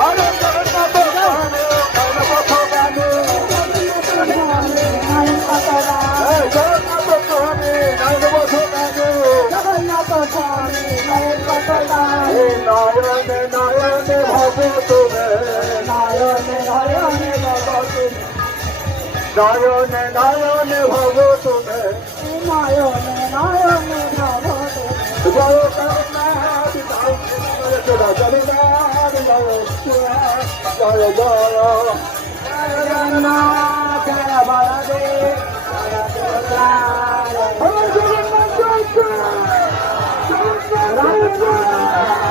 আরে জগন্নাথ স্বামী নয়ন পথগামী জগন্নাথ স্বামী নয়ন পথগামী জগন্নাথ স্বামী নয়ন পথগামী এই নয়নে নয়নে ভব তুমি নয়নে নয়নে ভব তুমি নয়নে নয়নে ভব তুমি নয়নে নয়নে ভব তুমি জয় জগন্নাথ জয় জগন্নাথ জয় জয় জগন্নাথ জয় বলদেব জয় জগন্নাথ জয় জগন্নাথ